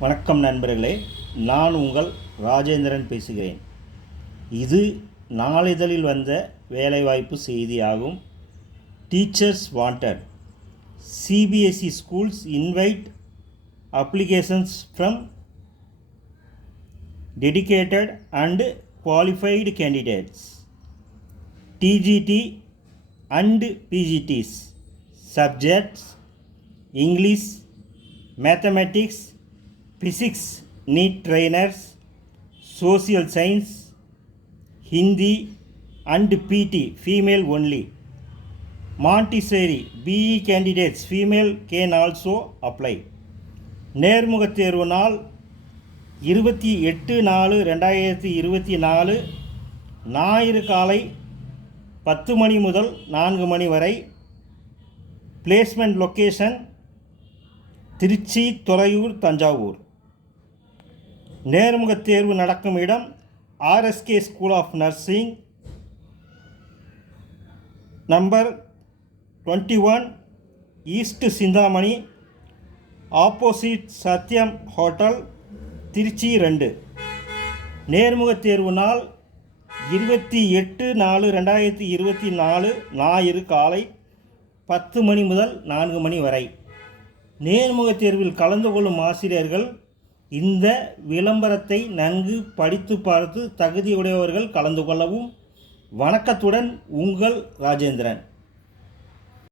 வணக்கம் நண்பர்களே, நான் உங்கள் ராஜேந்திரன் பேசுகிறேன். இது நாளிதழில் வந்த வேலைவாய்ப்பு செய்தியாகும். Teachers wanted. CBSE schools invite applications from dedicated and qualified candidates. TGT and PGTs. Subjects English, mathematics, physics need trainers, social science, Hindi and PT female only. Montessori BE candidates female can also apply. நேர்முகத் தேர்வு நாள் 28/4/2024 ஞாயிறு காலை 10 மணி முதல் 4 மணி வரை. Placement location Tiruchi, Thuraiyur, Thanjavur. நேர்முகத் தேர்வு நடக்கும் இடம் RSK school of nursing, number 21 east Chintamani, opposite Sathyam hotel, Tiruchi 2. நேர்முகத் தேர்வு நாள் 28/4/2024 ஞாயிறு காலை 10 மணி முதல் 4 மணி வரை. நேர்முகத் தேர்வில் கலந்து கொள்ளும் ஆசிரியர்கள் இந்த விளம்பரத்தை நன்கு படித்து பார்த்து தகுதியுடையவர்கள் கலந்து கொள்ளவும். வணக்கத்துடன் உங்கள் ராஜேந்திரன்.